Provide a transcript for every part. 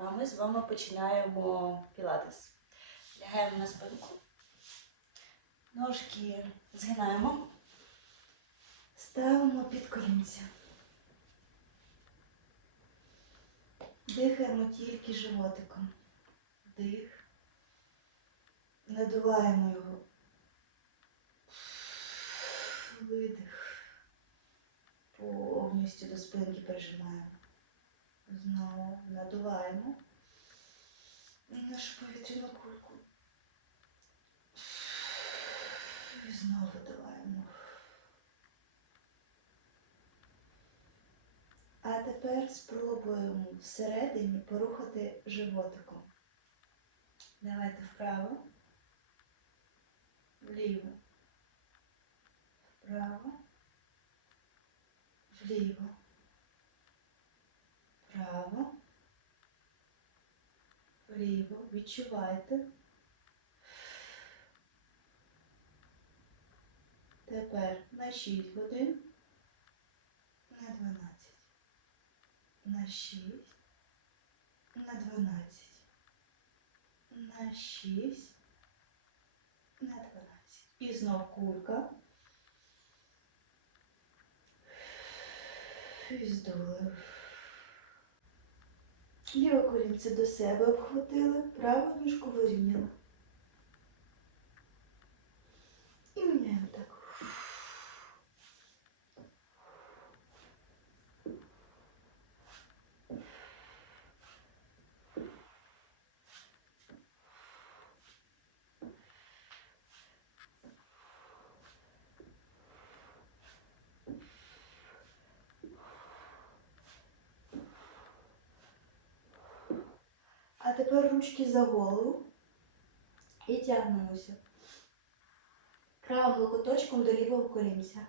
а ми з вами починаємо пілатес. Лягаємо на спинку, ножки згинаємо, ставимо під колінця. Дихаємо тільки животиком. Вдих. Надуваємо його. Видих. Повністю до спинки прижимаємо. Знову надуваємо нашу повітряну кульку. І знову видуваємо. А тепер спробуємо всередині порухати животиком. Давайте вправо, вліво, вправо, вліво, вправо, вліво. Відчувайте. Тепер на 6 годин, на 12, на 6, на 12, на 6, на 12. І знов кулька. І здули. Ліве колінце до себе обхватили, праву ніжку вирівняли. І міняємо так. А тепер ручки за голову і тягнемося. Правим локоточком до лівого колінця.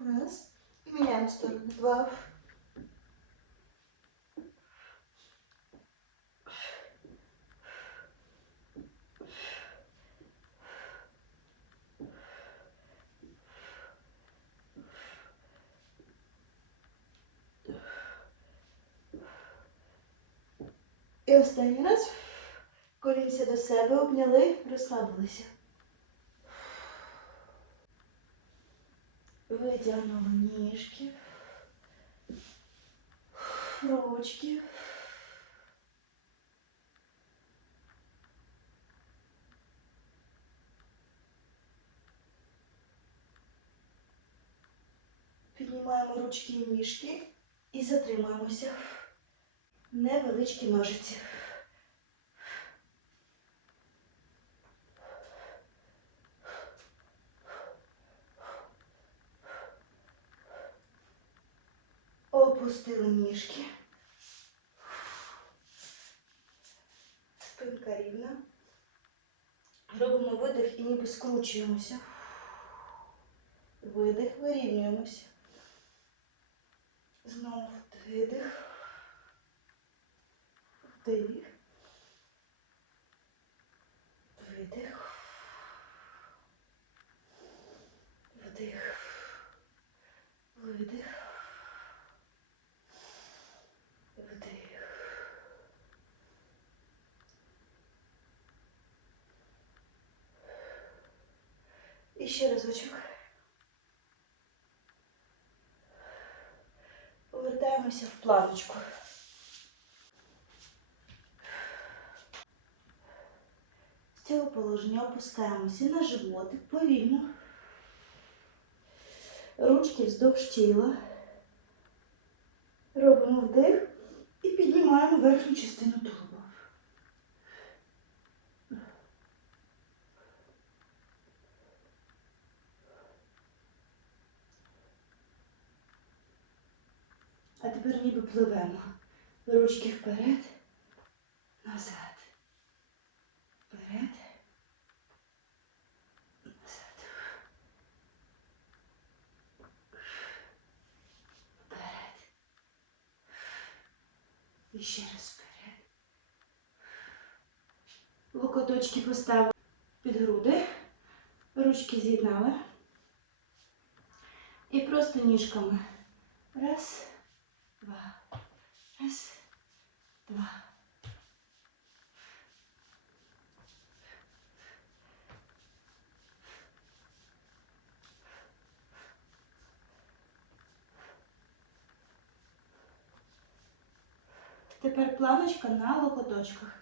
Раз. Міняємо сторону. Два. І останній раз. Колінця до себе обняли, розслабилися. Витягнули ніжки, ручки. Піднімаємо ручки і ніжки і затримуємося. Невеличкі ножиці. Опустили ніжки. Спинка рівна. Робимо видих і ніби скручуємося. Видих, вирівнюємося. Знову видих. Вдих. Видих. Вдих. Видих. Вдих. І ще разочок. Повертаємося в планочку. З цього положення опускаємося на животик повільно. Ручки вздовж тіла. Робимо вдих і піднімаємо верхню частину тулуба. А тепер ніби пливемо. Ручки вперед, назад. Вперед. Назад. Вперед. І ще раз вперед. Локоточки поставили під груди. Ручки з'єднали. І просто ніжками. Раз, два. Раз, два. Тепер планочка на локоточках.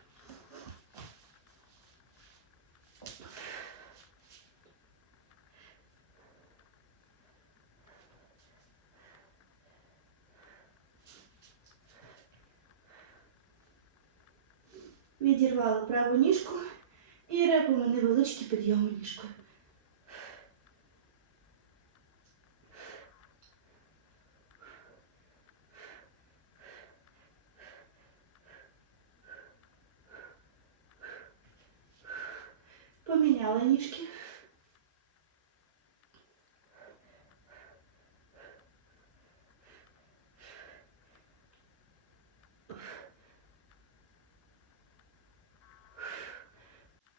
Відірвали праву ніжку і робимо невеличкі підйоми ніжкою. Поміняли ніжки.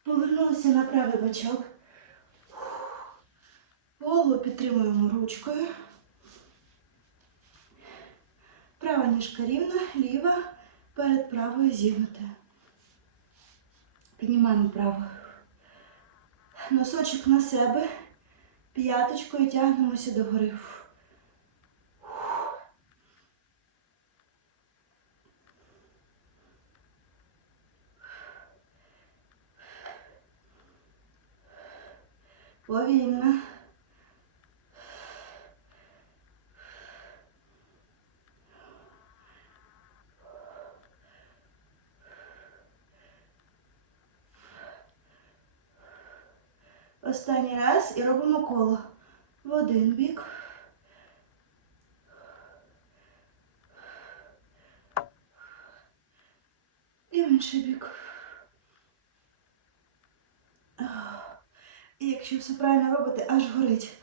Повернулися на правий бочок. Голову підтримуємо ручкою. Права ніжка рівна, ліва перед правою зігнута. Піднімаємо право. Носочок на себе. П'яточкою тягнемося догори. Повільно. Останній раз і робимо коло. В один бік. І в інший бік. І якщо все правильно робите, аж горить.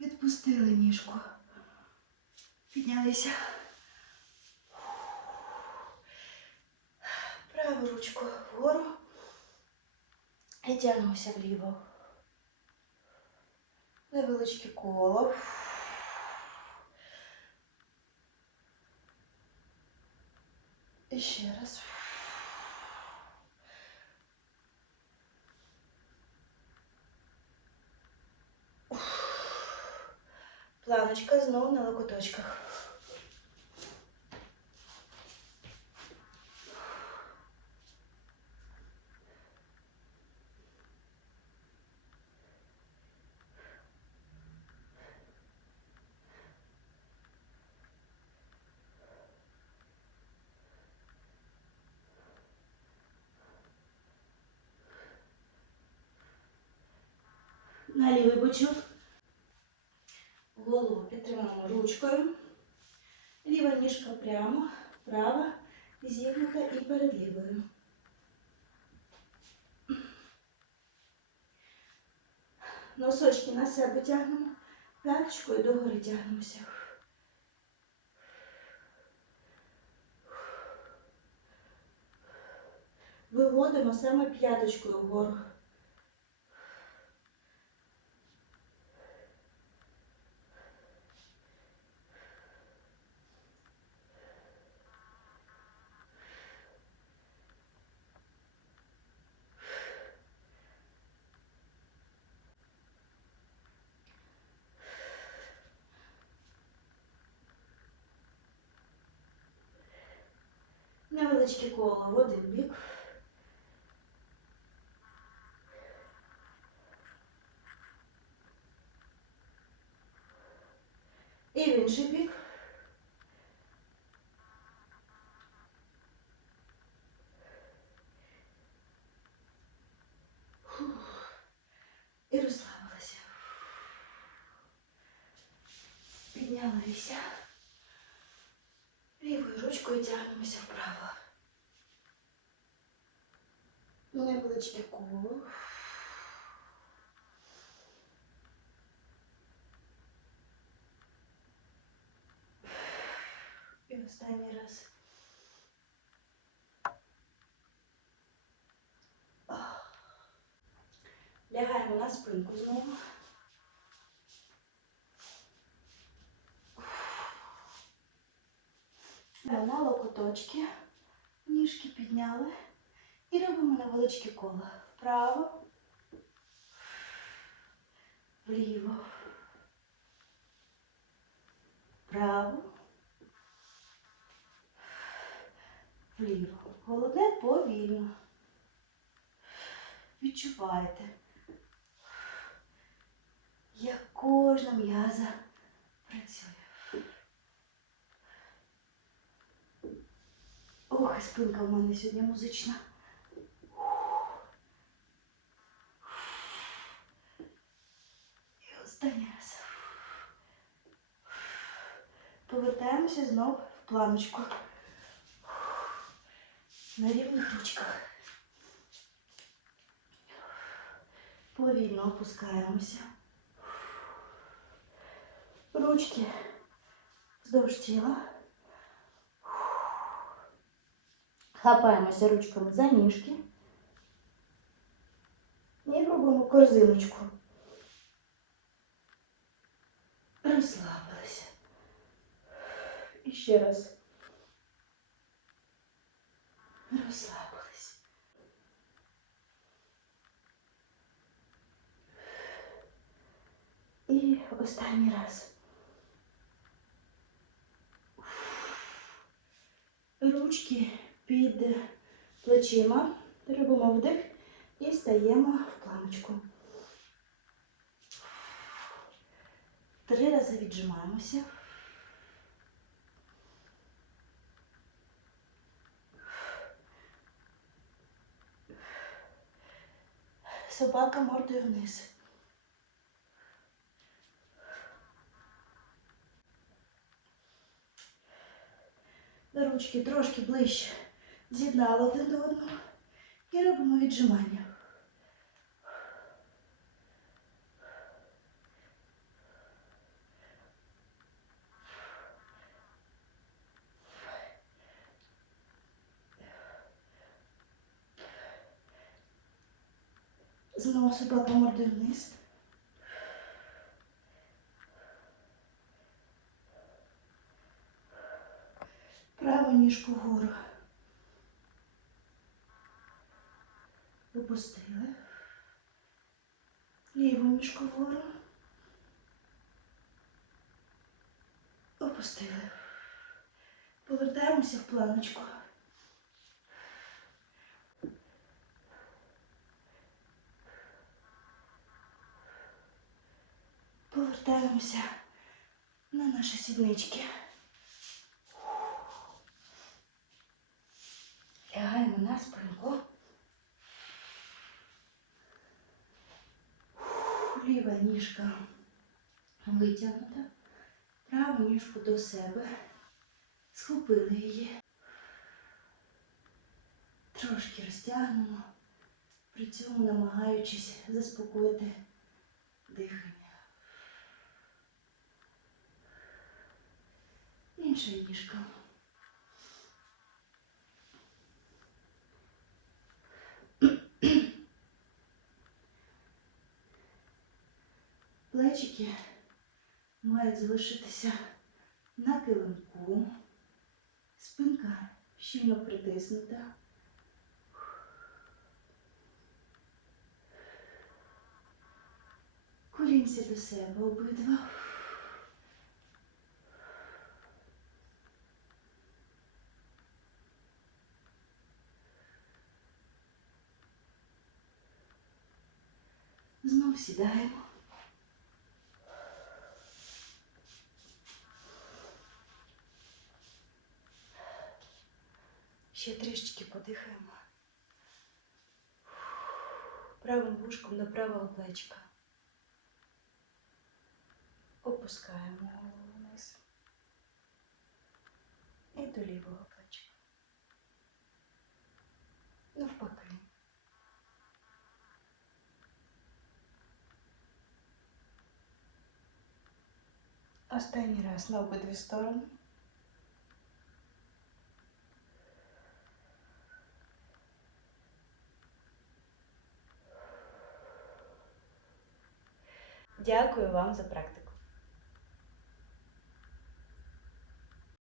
Відпустили ніжку. Піднялися. Праву ручку вгору і тягнемося вліво. Невеличке коло. І ще раз. Планочка знову на локоточках. На лівий бочок. Голову підтримуємо ручкою. Ліва ніжка прямо, права зігнута і перед лівою. Носочки на себе тягнемо, п'яточкою догори тягнемося. Виводимо саме п'яточкою вгору. Невеличке коло в один бік. І в інший бік. І розслабилися. Піднялися. Лівою ручкою тягнемося вправо. Невеличке коло. І останній раз. Лягаємо на спинку знову. На локоточки. Ніжки підняли. І робимо невеличке коло. Вправо, вліво. вправо, вліво. Головне повільно. Відчуваєте, як кожна м'яза працює. Ох, і спинка в мене сьогодні музична. І останній. Повертаємося знов в планочку. На рівних ручках. Повільно опускаємося. Ручки вздовж тіла. Хапаємося ручками за ніжки. І робимо корзиночку. Розслабилися. І ще раз. Розслабились. І останній раз. Ручки під плечима. Робимо вдих і стаємо в планочку. Три рази віджимаємося. Собака мордою вниз. Ручки трошки ближче з'єднали один до одного і робимо віджимання. Знову собака мордою вниз. Праву ніжку вгору. Опустили. Ліву ніжку вгору. Опустили. Повертаємося в планочку. Повертаємося на наші сіднички. Лягаємо на спинку. Ліва ніжка витягнута. Праву ніжку до себе. Схопили її. Трошки розтягнемо, при цьому намагаючись заспокоїти дихання. Інша ніжка. Плечики мають залишитися на килимку. Спинка щільно притиснута. Колінці до себе обидва. Знов сідаємо. Ще трішечки подихаємо. Правим вушком до правого плечка. Опускаємо голову вниз. І до лівого плечка. Навпаки. Останній раз на обидві сторони. Дякую вам за практику.